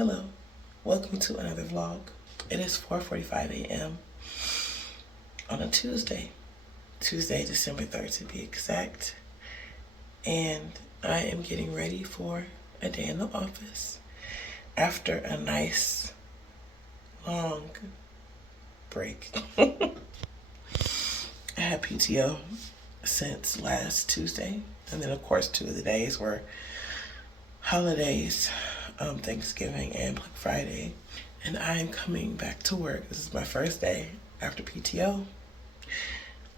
hello. Welcome to another vlog. It is 4:45 a.m. on a Tuesday, December 3rd to be exact. And I am getting ready for a day in the office after a nice long break. I had PTO since last Tuesday, and then of course 2 of the days were holidays, Thanksgiving and Black Friday. And I am coming back to work. This is my first day after PTO,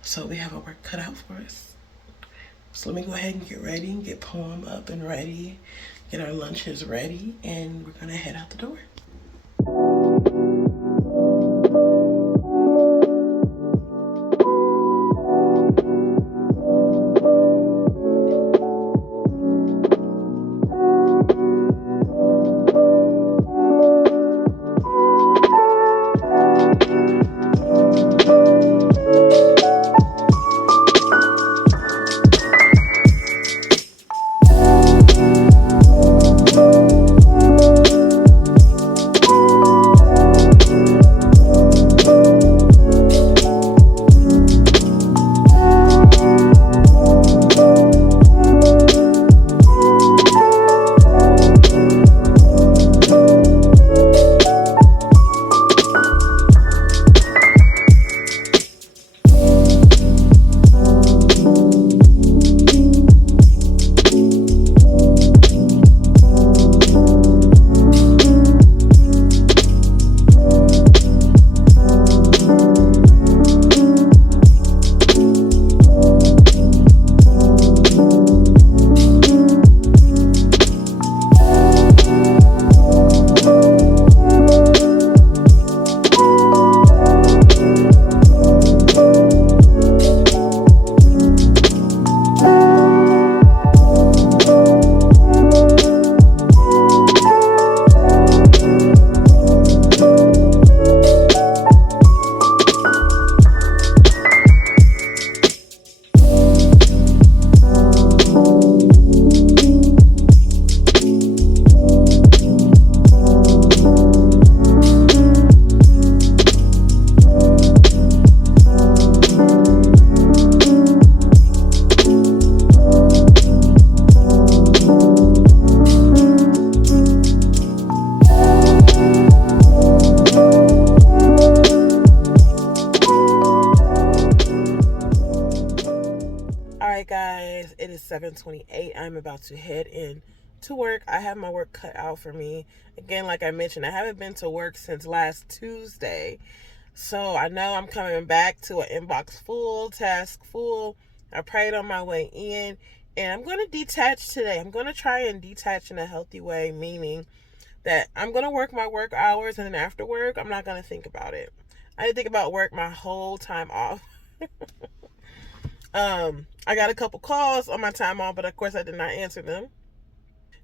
so we have our work cut out for us. So let me go ahead and get ready, get Poem up and ready, get our lunches ready, and we're gonna head out the door. Alright guys, it is 7:28. I'm about to head in to work. I have my work cut out for me. Again, like I mentioned, I haven't been to work since last Tuesday. So I know I'm coming back to an inbox full, task full. I prayed on my way in, and I'm going to detach today. I'm going to try and detach in a healthy way, meaning that I'm going to work my work hours, and then after work, I'm not going to think about it. I didn't think about work my whole time off. I got a couple calls on my time off, but of course I did not answer them.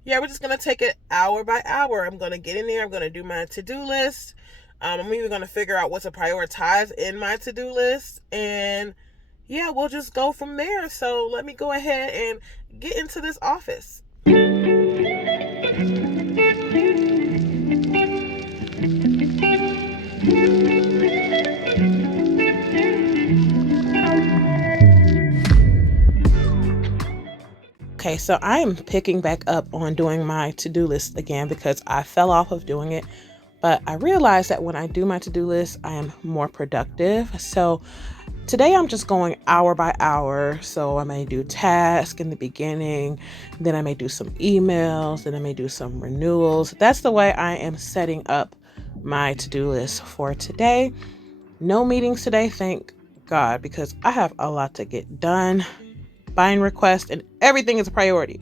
Yeah, we're just going to take it hour by hour. I'm going to get in there. I'm going to do my to-do list. I'm even going to figure out what to prioritize in my to-do list. And yeah, we'll just go from there. So let me go ahead and get into this office. Okay, so I am picking back up on doing my to-do list again because I fell off of doing it. But I realized that when I do my to-do list, I am more productive. So today I'm just going hour by hour. So I may do tasks in the beginning, then I may do some emails, then I may do some renewals. That's the way I am setting up my to-do list for today. No meetings today, thank God, because I have a lot to get done. Buying requests and everything is a priority.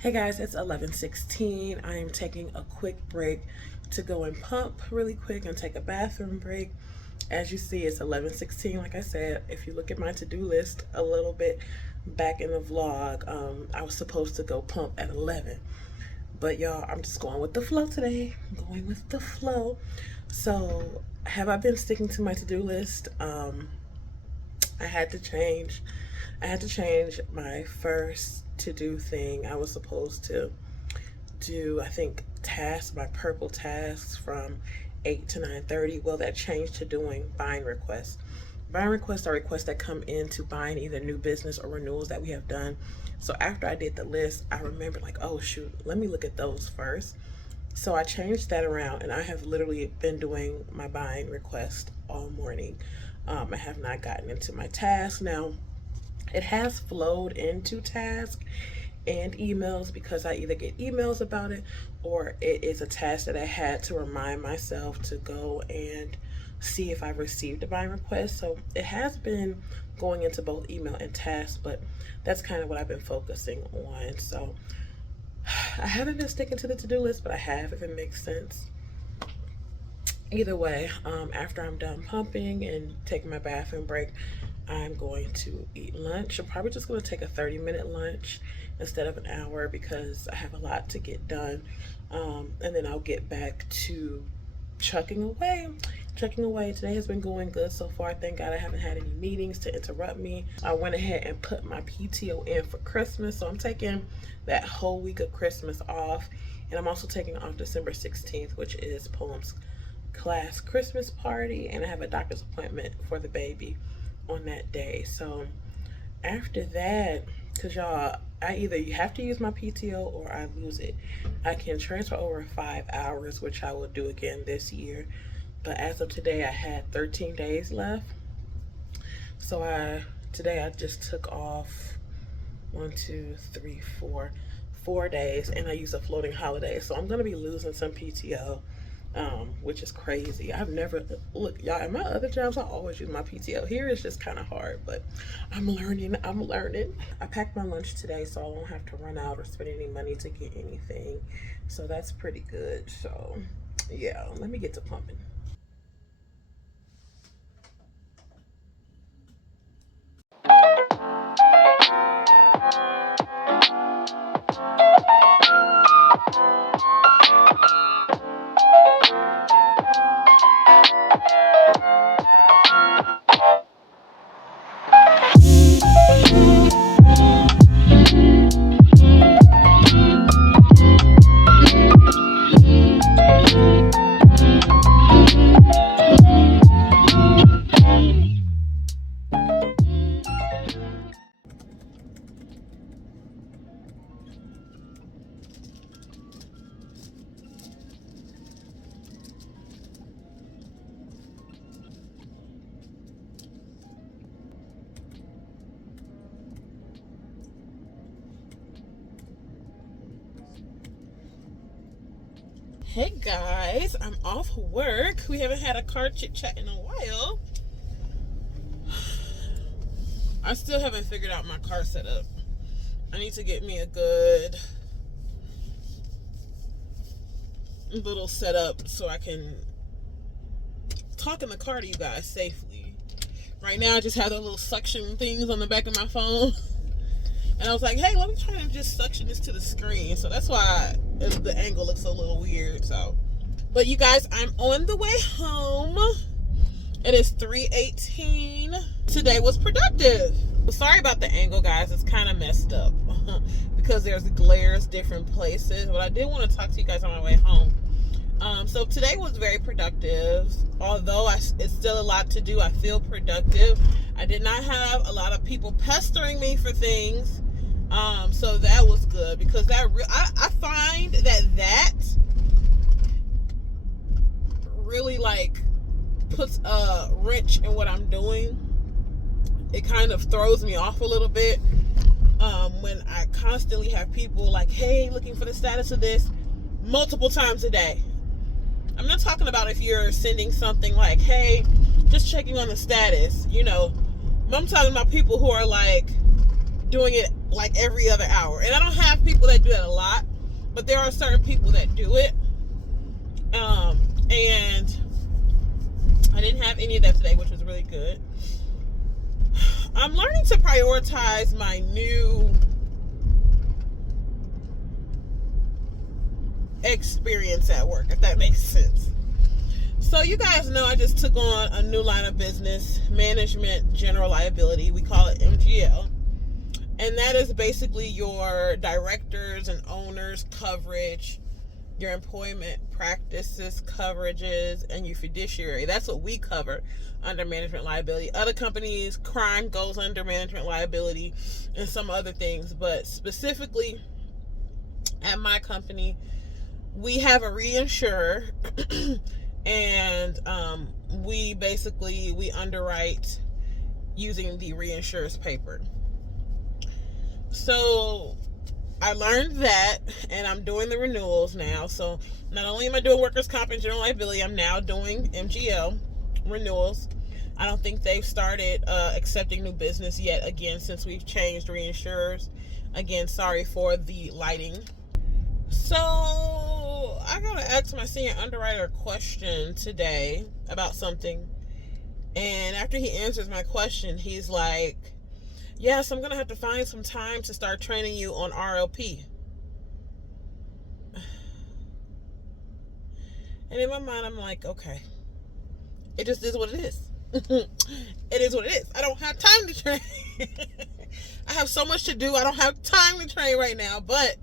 Hey guys, it's 11:16. I am taking a quick break to go and pump really quick and take a bathroom break. As you see, it's 11:16. Like I said, if you look at my to-do list a little bit back in the vlog, I was supposed to go pump at 11. But y'all, I'm just going with the flow today. I'm going with the flow. So, have I been sticking to my to-do list? I had to change. I had to change my first to-do thing. I was supposed to do, I think, my purple tasks from 8 to 9:30. Well, that changed to doing buying requests. Buying requests are requests that come into buying either new business or renewals that we have done. So after I did the list, I remembered like, oh shoot, let me look at those first. So I changed that around, and I have literally been doing my buying request all morning. I have not gotten into my task. Now, it has flowed into tasks and emails because I either get emails about it or it is a task that I had to remind myself to go and see if I've received a buying request. So it has been going into both email and tasks, but that's kind of what I've been focusing on. So I haven't been sticking to the to-do list, but I have, if it makes sense. Either way, after I'm done pumping and taking my bathroom break, I'm going to eat lunch. I'm probably just going to take a 30-minute lunch instead of an hour because I have a lot to get done. And then I'll get back to chucking away. Today has been going good so far. Thank God I haven't had any meetings to interrupt me. I went ahead and put my PTO in for Christmas. So I'm taking that whole week of Christmas off. And I'm also taking off December 16th, which is Poem's class Christmas party. And I have a doctor's appointment for the baby on that day. So after that, because y'all, you have to use my PTO or I lose it. I can transfer over 5 hours, which I will do again this year. But as of today, I had 13 days left. So today I just took off 4 days, and I used a floating holiday. So I'm gonna be losing some PTO, which is crazy. I've never, look, y'all, at my other jobs, I always use my PTO. Here it's just kind of hard, but I'm learning. I packed my lunch today, so I won't have to run out or spend any money to get anything. So that's pretty good. So yeah, let me get to pumping. Hey guys, I'm off work. We haven't had a car chit chat in a while. I still haven't figured out my car setup. I need to get me a good little setup so I can talk in the car to you guys safely. Right now I just have the little suction things on the back of my phone. And I was like, hey, let me try to just suction this to the screen. So that's why the angle looks a little weird. So, but you guys, I'm on the way home. It is 3:18. Today was productive. Sorry about the angle, guys. It's kind of messed up because there's glares different places. But I did want to talk to you guys on my way home. So today was very productive. Although it's still a lot to do, I feel productive. I did not have a lot of people pestering me for things. So that was good because I find that really like puts a wrench in what I'm doing. It kind of throws me off a little bit when I constantly have people like, hey, looking for the status of this multiple times a day. I'm not talking about if you're sending something like, hey, just checking on the status, I'm talking about people who are like doing it like every other hour. And I don't have people that do that a lot, but there are certain people that do it. And I didn't have any of that today, which was really good. I'm learning to prioritize my new experience at work, if that makes sense. So you guys know I just took on a new line of business, management general liability. We call it MGL. And that is basically your directors and owners coverage, your employment practices coverages, and your fiduciary. That's what we cover under management liability. Other companies, crime goes under management liability and some other things. But specifically at my company, we have a reinsurer and we underwrite using the reinsurer's paper. So I learned that, and I'm doing the renewals now. So not only am I doing workers' comp and general liability, I'm now doing MGL renewals. I don't think they've started accepting new business yet again since we've changed reinsurers. Again, sorry for the lighting. So I gotta ask my senior underwriter a question today about something. And after he answers my question, he's like, yes, I'm going to have to find some time to start training you on RLP. And in my mind, I'm like, okay. It just is what it is. It is what it is. I don't have time to train. I have so much to do. I don't have time to train right now, but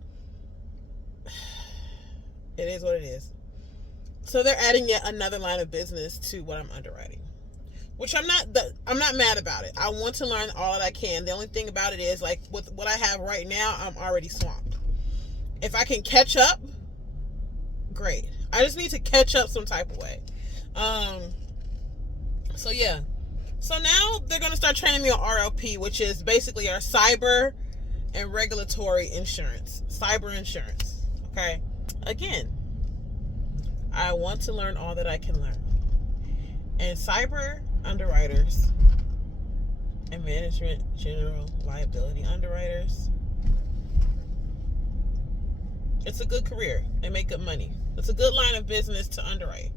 it is what it is. So they're adding yet another line of business to what I'm underwriting, which I'm not mad about it. I want to learn all that I can. The only thing about it is, like, with what I have right now, I'm already swamped. If I can catch up, great. I just need to catch up some type of way. So yeah. So now they're going to start training me on RLP, which is basically our cyber and regulatory insurance. Cyber insurance. Okay? Again, I want to learn all that I can learn. And cyber underwriters and management general liability underwriters, it's a good career. They make good money. It's a good line of business to underwrite.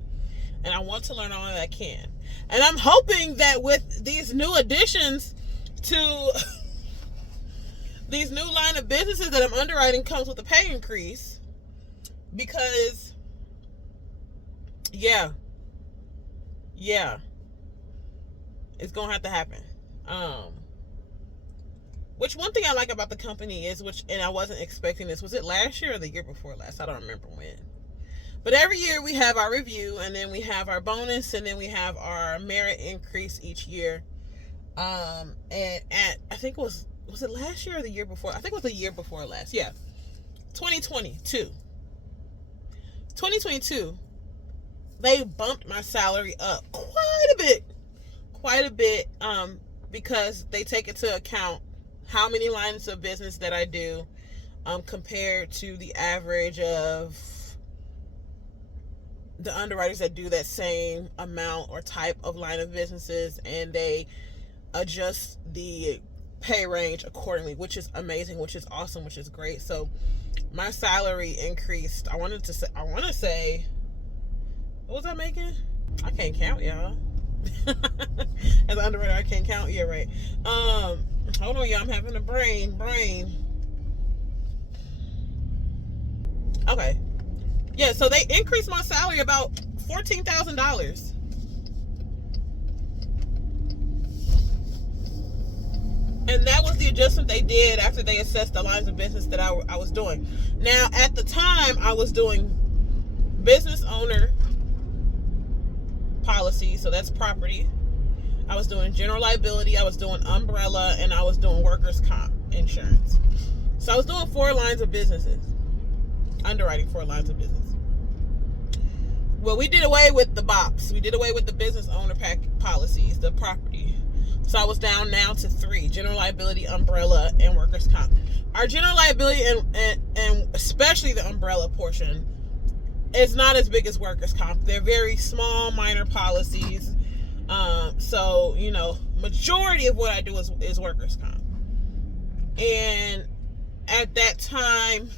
And I want to learn all that I can. And I'm hoping that with these new additions to these new line of businesses that I'm underwriting comes with a pay increase. Because, yeah, it's going to have to happen. Which one thing I like about the company is, and I wasn't expecting this, was it last year or the year before last? I don't remember when. But every year we have our review, and then we have our bonus, and then we have our merit increase each year. And I think was it last year or the year before? I think it was the year before last. Yeah. 2022. They bumped my salary up quite a bit, because they take into account how many lines of business that I do, compared to the average of the underwriters that do that same amount or type of line of businesses, and they adjust the pay range accordingly, which is amazing, which is awesome, which is great. So my salary increased. I want to say, what was I making? I can't count, y'all. As an underwriter, I can't count. Yeah, right. Hold on, y'all. I'm having a brain. Okay. Yeah, so they increased my salary about $14,000. And that was the adjustment they did after they assessed the lines of business that I was doing. Now, at the time, I was doing business owner policy, so that's property. I was doing general liability, I was doing umbrella, and I was doing workers' comp insurance. So I was doing 4 lines of businesses, underwriting 4 lines of business. Well, we did away with the box. We did away with the business owner policies, the property. So I was down now to 3, general liability, umbrella, and workers' comp. Our general liability and especially the umbrella portion is not as big as workers' comp. They're very small, minor policies. So, majority of what I do is workers' comp. And at that time,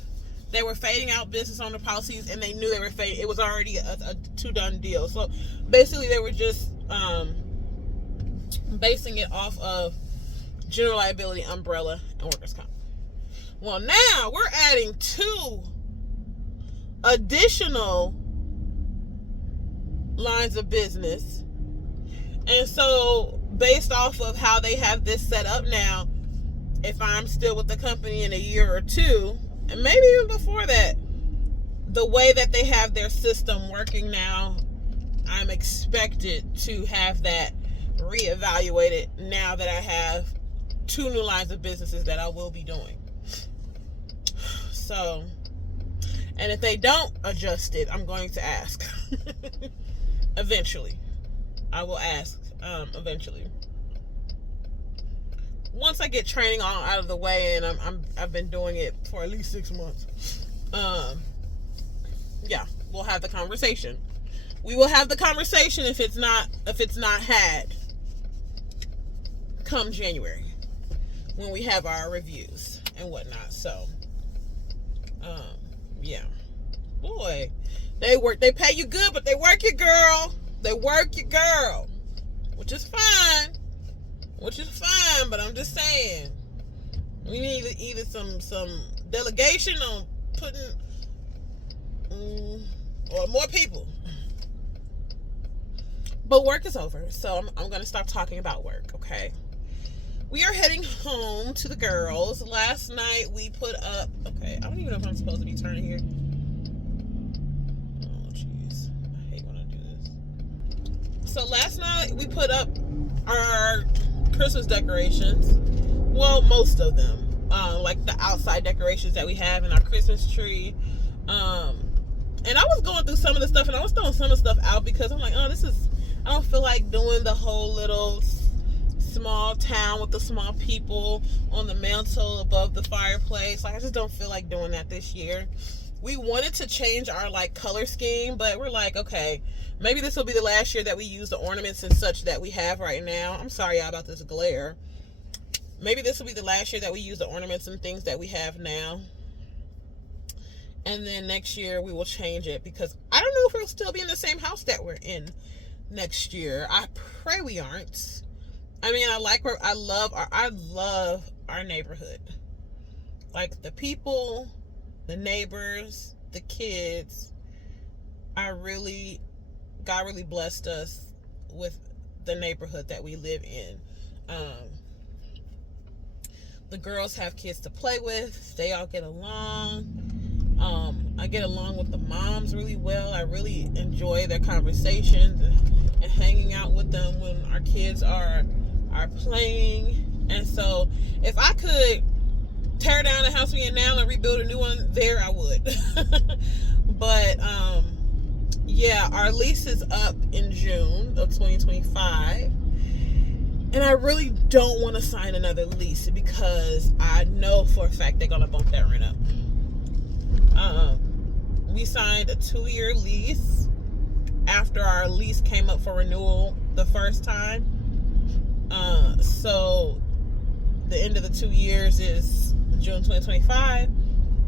they were fading out business owner policies, and they knew they were fading. It was already a two-done deal. So basically, they were just basing it off of general liability, umbrella, and workers' comp. Well, now we're adding 2 additional lines of business. And so based off of how they have this set up now, if I'm still with the company in a year or 2, and maybe even before that, the way that they have their system working now, I'm expected to have that reevaluated now that I have 2 new lines of businesses that I will be doing. So, and if they don't adjust it, I'm going to ask. Eventually. I will ask eventually. Once I get training all out of the way, and I've been doing it for at least 6 months. Yeah, we'll have the conversation. We will have the conversation if it's not had come January, when we have our reviews and whatnot. So, yeah, boy, they pay you good, but they work you, girl. They work you, girl, which is fine. But I'm just saying, we need either some delegation on putting or more people. But work is over, so I'm going to stop talking about work, okay? We are heading home to the girls. Last night we put up, okay, I don't even know if I'm supposed to be turning here. Oh, jeez. I hate when I do this. So last night we put up our Christmas decorations. Well, most of them. Like the outside decorations that we have in our Christmas tree. And I was going through some of the stuff, and I was throwing some of the stuff out because I'm like, I don't feel like doing the whole little small town with the small people on the mantle above the fireplace. Like, I just don't feel like doing that this year. We wanted to change our color scheme, but we're like, okay, maybe this will be the last year that we use the ornaments and such that we have right now. I'm sorry y'all about this glare. Maybe this will be the last year that we use the ornaments and things that we have now. And then next year we will change it, because I don't know if we'll still be in the same house that we're in next year. I pray we aren't. I mean, I love our neighborhood. Like, the people, the neighbors, the kids. God really blessed us with the neighborhood that we live in. The girls have kids to play with. They all get along. I get along with the moms really well. I really enjoy their conversations and hanging out with them when our kids are playing. And so if I could tear down the house we in now and rebuild a new one there, I would. But yeah, our lease is up in June of 2025. And I really don't want to sign another lease because I know for a fact they're going to bump that rent up. We signed a 2-year lease after our lease came up for renewal the first time. So the end of the 2 years is June 2025,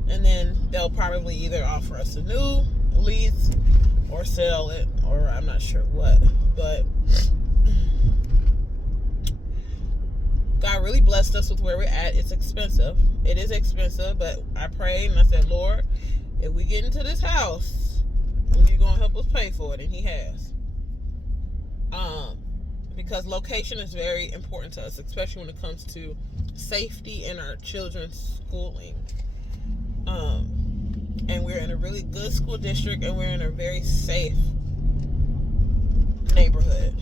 and then they'll probably either offer us a new lease or sell it, or I'm not sure what. But God really blessed us with where we're at. It's expensive. It is expensive, but I prayed and I said, Lord, if we get into this house, you're going to help us pay for it. And he has. Because location is very important to us, especially when it comes to safety in our children's schooling. And we're in a really good school district, and we're in a very safe neighborhood.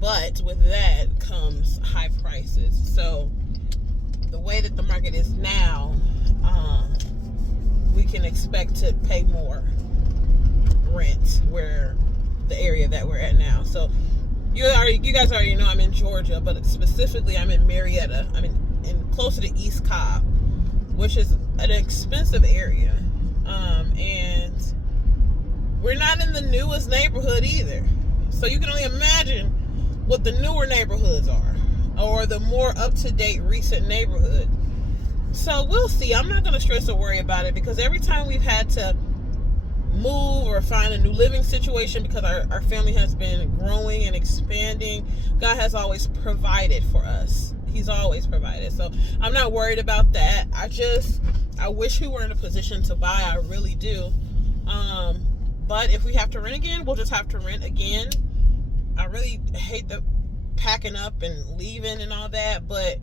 But with that comes high prices. So the way that the market is now, we can expect to pay more rent where the area that we're at now. So you guys already know I'm in Georgia, but specifically I'm in Marietta. I'm in closer to East Cobb, which is an expensive area. And we're not in the newest neighborhood either. So you can only imagine what the newer neighborhoods are, or the more up-to-date recent neighborhood. So we'll see. I'm not going to stress or worry about it, because every time we've had to move or find a new living situation, because our family has been growing and expanding. God has always provided for us. He's always provided. So I'm not worried about that. I wish we were in a position to buy. I really do. But if we have to rent again, we'll just have to rent again. I really hate the packing up and leaving and all that, but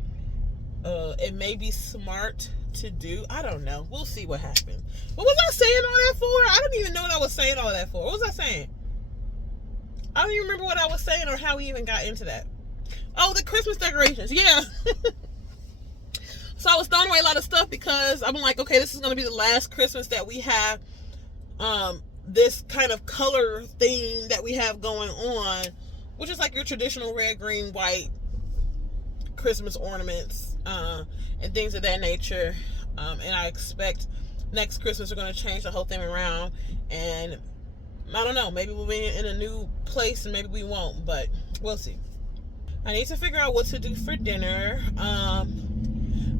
it may be smart to do. I don't know. We'll see what happens. What was I saying all that for? I don't even know what I was saying all that for. What was I saying? I don't even remember what I was saying or how we even got into that. Oh, the Christmas decorations. Yeah. So I was throwing away a lot of stuff because I'm like, okay, this is going to be the last Christmas that we have this kind of color thing that we have going on, which is like your traditional red, green, white Christmas ornaments and things of that nature. And I expect next Christmas we're going to change the whole thing around. And I don't know, maybe we'll be in a new place and maybe we won't, but we'll see. I need to figure out what to do for dinner.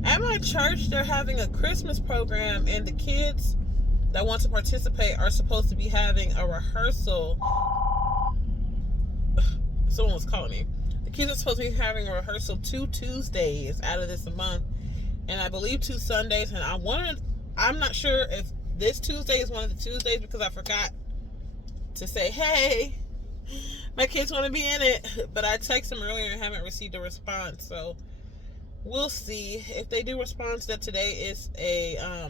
At my church, they're having a Christmas program, and the kids that want to participate are supposed to be having a rehearsal. Someone was calling me. The kids are supposed to be having a rehearsal 2 Tuesdays out of this month, and I believe 2 Sundays. And I'm not sure if this Tuesday is one of the Tuesdays because I forgot to say, hey, my kids want to be in it. But I texted them earlier and haven't received a response, so we'll see. If they do respond that today is a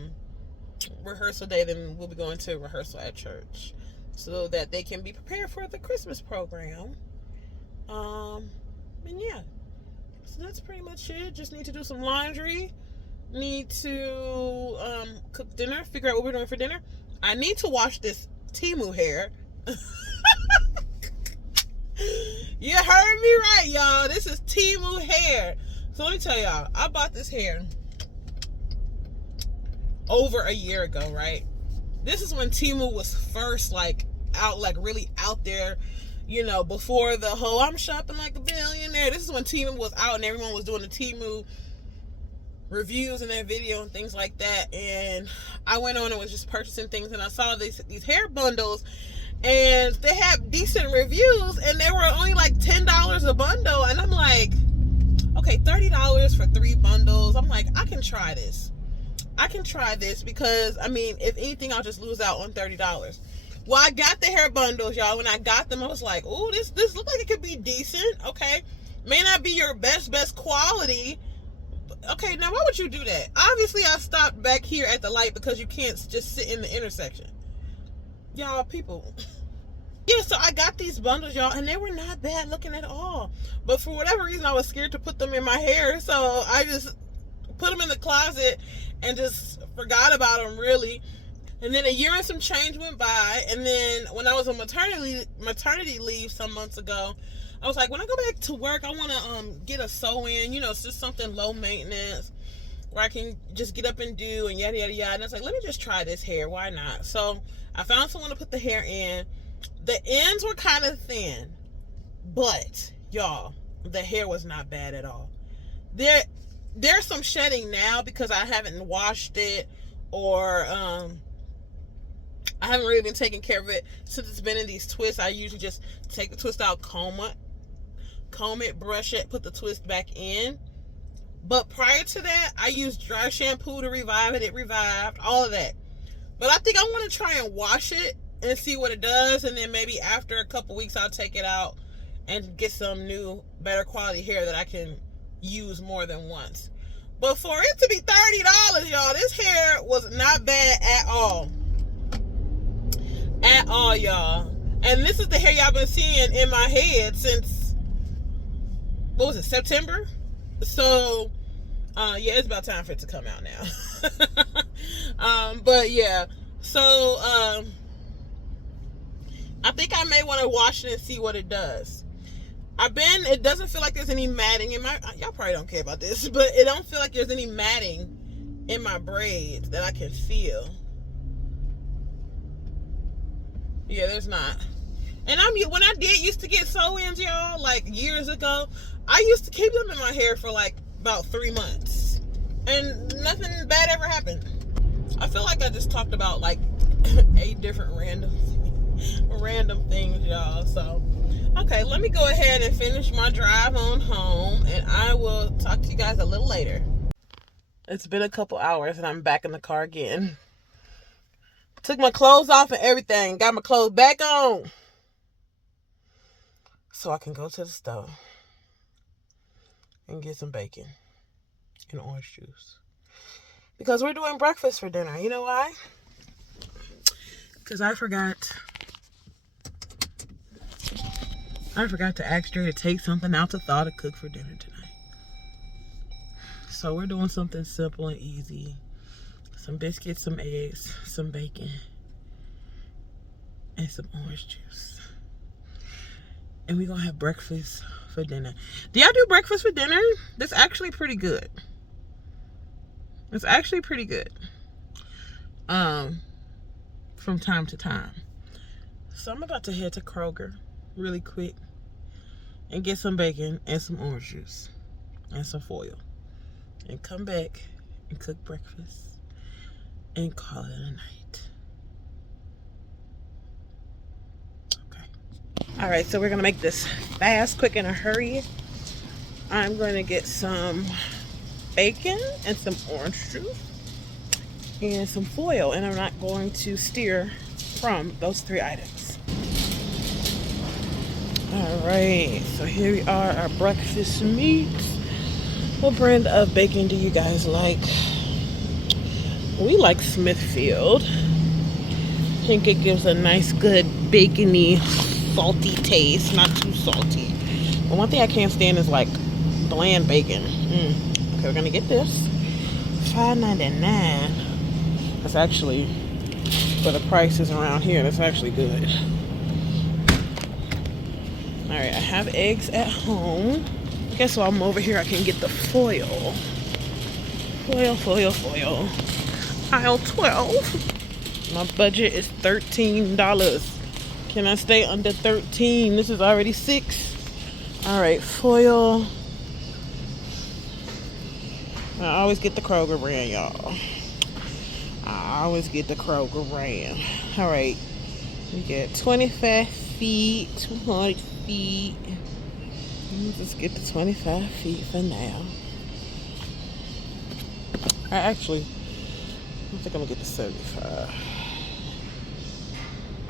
rehearsal day, then we'll be going to rehearsal at church so that they can be prepared for the Christmas program. And yeah, so that's pretty much it. Just need to do some laundry, need to cook dinner, figure out what we're doing for dinner. I need to wash this Temu hair. You heard me right, y'all. This is Temu hair. So let me tell y'all, I bought this hair over a year ago, right? This is when Temu was first really out there, you know, before the whole I'm shopping like a billionaire. This is when Temu was out and everyone was doing the Temu reviews and their video and things like that. And I went on and was just purchasing things, and I saw these hair bundles, and they had decent reviews, and they were only like $10 a bundle. And I'm like, okay, $30 for 3 bundles. I'm like, I can try this because, I mean, if anything, I'll just lose out on $30. Well, I got the hair bundles, y'all. When I got them, I was like, oh, this looks like it could be decent. Okay, may not be your best quality. Okay, now why would you do that? Obviously, I stopped back here at the light because you can't just sit in the intersection. Y'all, people. Yeah, so I got these bundles, y'all, and they were not bad looking at all. But for whatever reason, I was scared to put them in my hair, so I just put them in the closet and just forgot about them, really. And then a year and some change went by, and then when I was on maternity leave some months ago, I was like, when I go back to work, I want to get a sew-in. You know, it's just something low maintenance where I can just get up and do and yada, yada, yada. And I was like, let me just try this hair. Why not? So I found someone to put the hair in. The ends were kind of thin, but y'all, the hair was not bad at all. There's some shedding now because I haven't washed it, or I haven't really been taking care of it since it's been in these twists. I usually just take the twist out, comb it, brush it, put the twist back in. But prior to that, I used dry shampoo to revive it. It revived, all of that. But I think I want to try and wash it and see what it does, and then maybe after a couple weeks I'll take it out and get some new, better quality hair that I can use more than once. But for it to be $30, y'all, this hair was not bad at all. At all, y'all. And this is the hair y'all been seeing in my head since, what was it, September? So, yeah, it's about time for it to come out now. But yeah, so, I think I may want to wash it and see what it does. It doesn't feel like there's any matting in y'all probably don't care about this, but it don't feel like there's any matting in my braids that I can feel. Yeah, there's not. And when I used to get sew-ins, y'all, like years ago, I used to keep them in my hair for like about 3 months. And nothing bad ever happened. I feel like I just talked about like 8 different random things, y'all. So, okay, let me go ahead and finish my drive on home, and I will talk to you guys a little later. It's been a couple hours, and I'm back in the car again. Took my clothes off and everything. Got my clothes back on. So I can go to the store and get some bacon and orange juice. Because we're doing breakfast for dinner. You know why? Because I forgot to ask Dre to take something out to thaw to cook for dinner tonight. So we're doing something simple and easy. Some biscuits, some eggs, some bacon, and some orange juice. And we're gonna have breakfast for dinner. Do y'all do breakfast for dinner? That's actually pretty good. It's actually pretty good. From time to time. So I'm about to head to Kroger really quick and get some bacon and some orange juice and some foil. And come back and cook breakfast and call it a night. Okay. All right, so we're gonna make this fast, quick, in a hurry. I'm gonna get some bacon and some orange juice and some foil, and I'm not going to steer from those 3 items. All right, so here we are, our breakfast meats. What brand of bacon do you guys like? We like Smithfield. I think it gives a nice, good, bacony, salty taste. Not too salty. But one thing I can't stand is like bland bacon. Okay, we're gonna get this. $5.99. That's actually, for the prices around here, that's actually good. All right, I have eggs at home. Okay, so I'm over here. I can get the foil. Foil. Aisle 12. My budget is $13. Can I stay under 13? This is already 6. All right, foil. I always get the Kroger brand, y'all. I always get the Kroger brand. All right, we get 25 feet, 200 feet. Let me just get the 25 feet for now. I think I'm gonna get the 75.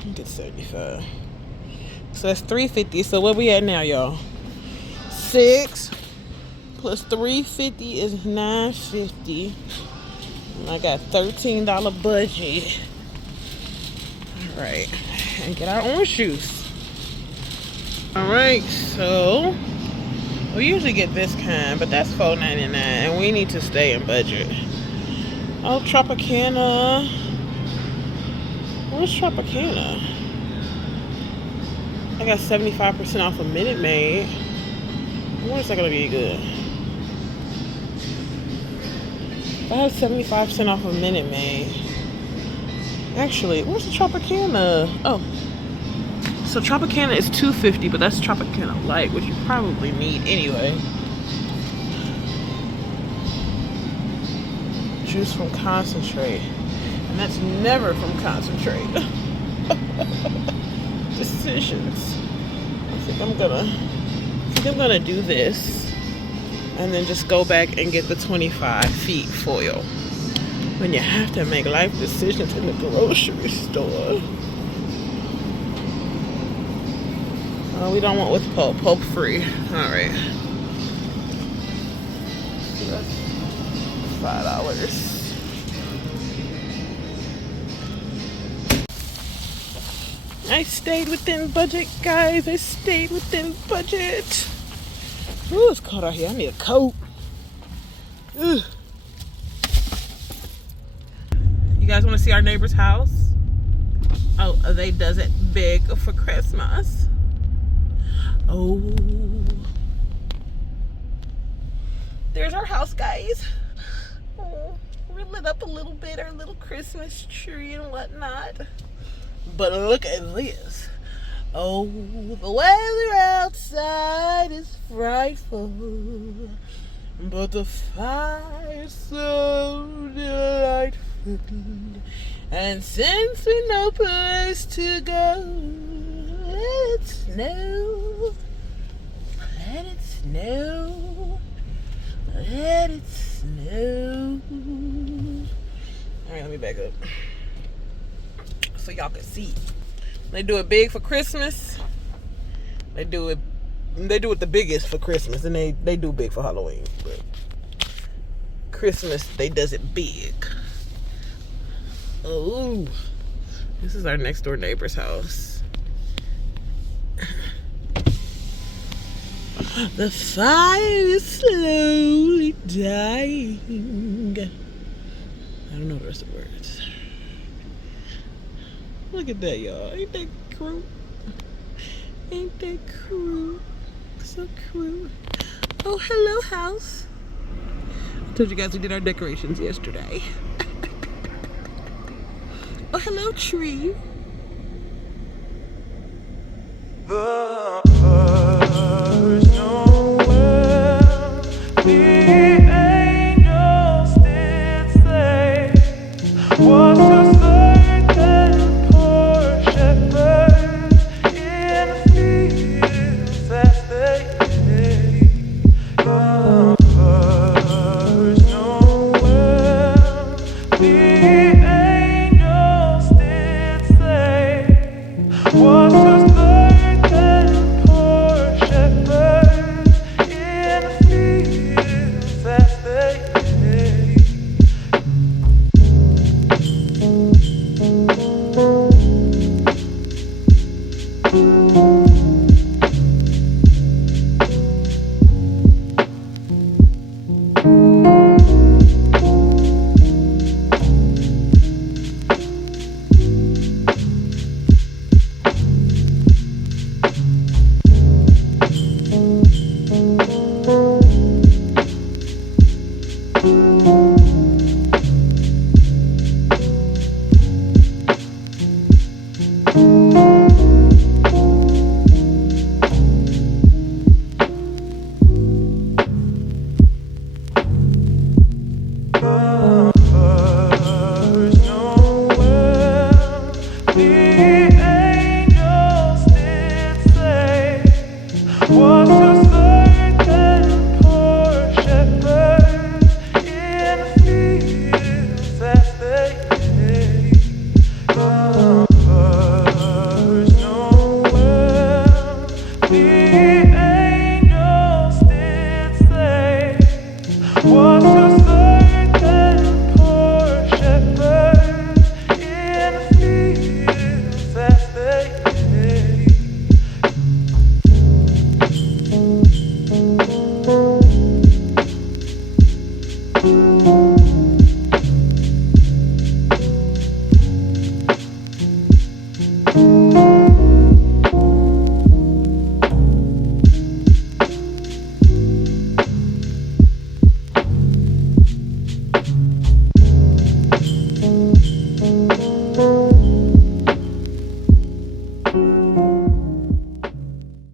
I'm gonna get 75. So that's 350. So what we at now, y'all? 6 plus 350 is 950. And I got $13 budget. All right, and get our orange juice. All right, so we usually get this kind, but that's $4.99, and we need to stay in budget. Oh, Tropicana. Where's Tropicana? I got 75% off a Minute Maid. When is that gonna be good? I have 75% off a Minute Maid. Actually, where's the Tropicana? Oh, so Tropicana is $2.50, but that's Tropicana Light, which you probably need anyway. Juice from concentrate, and that's never from concentrate. Decisions. I think I'm gonna do this, and then just go back and get the 25 feet foil. When you have to make life decisions in the grocery store. We don't want with pulp. Pulp free. All right. So that's $5. I stayed within budget, guys. I stayed within budget. Ooh, it's cold out here. I need a coat. Ugh. You guys want to see our neighbor's house? Oh, they does it big for Christmas. Oh, there's our house, guys. Oh, we lit up a little bit, our little Christmas tree and whatnot. But look at this. Oh, the weather outside is frightful, but the fire's so delightful. And since we no place to go, let it snow. Let it snow. Let it snow. Alright, let me back up so y'all can see. They do it big for Christmas. They do it the biggest for Christmas, and they do big for Halloween. But Christmas, they does it big. Oh, this is our next door neighbor's house. The fire is slowly dying. I don't know the rest of the words. Look at that, y'all. Ain't that cute? Ain't that cute? So cute. Oh, hello, house. I told you guys we did our decorations yesterday. Oh, hello, tree. The birds nowhere, the angels did say, was to certain poor shepherds in the fields as they lay. The birds nowhere, the angels did say, was to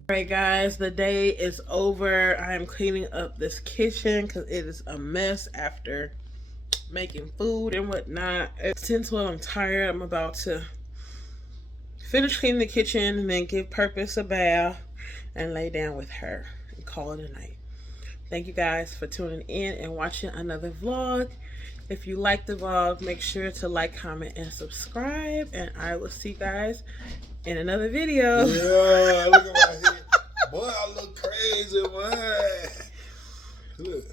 Alright guys, the day is over. I am cleaning up this kitchen because it is a mess after making food and whatnot. Since I'm tired, I'm about to finish cleaning the kitchen and then give Purpose a bath and lay down with her and call it a night. Thank you guys for tuning in and watching another vlog. If you like the vlog, make sure to like, comment, and subscribe. And I will see you guys in another video. Yeah, look at my head. Boy, I look crazy, man. Look.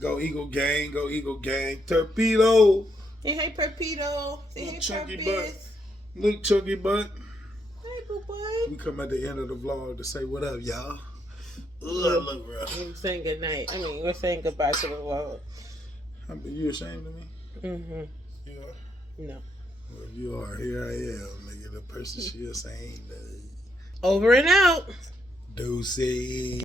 Go Eagle Gang, go Eagle Gang. Torpedo. Hey, hey, Torpedo. Say hey, Chunky Purpose. butt. Look, chunky butt. Hey, boo boy. We come at the end of the vlog to say what up, y'all. Look, bro. We're saying good night. I mean, we're saying goodbye to the vlog. You ashamed of me? Mm-hmm. You are? No. Well, you are. Here I am, nigga. The person she ashamed of. Over and out. Deuces.